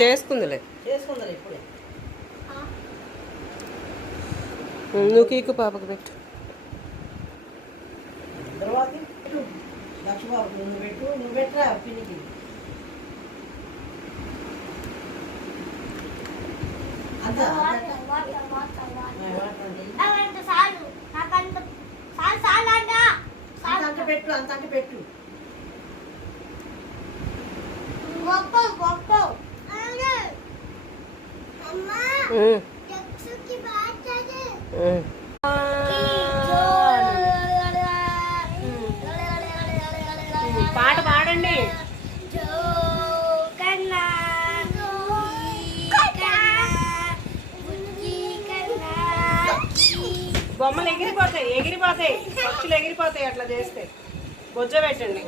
చేసుకుందిలే ఇప్పుడే. నువ్వు కీకు పాపకు పెట్టు. తర్వాత లక్ష్మబాబు నువ్వు పెట్టరా పిన్నికి. అంత పెట్టు అంత పెట్టు. పాట పాడండి. బొమ్మలు ఎగిరిపోతాయి పక్షులు ఎగిరిపోతాయి అట్లా చేస్తే. బొజ్జ పెట్టండి.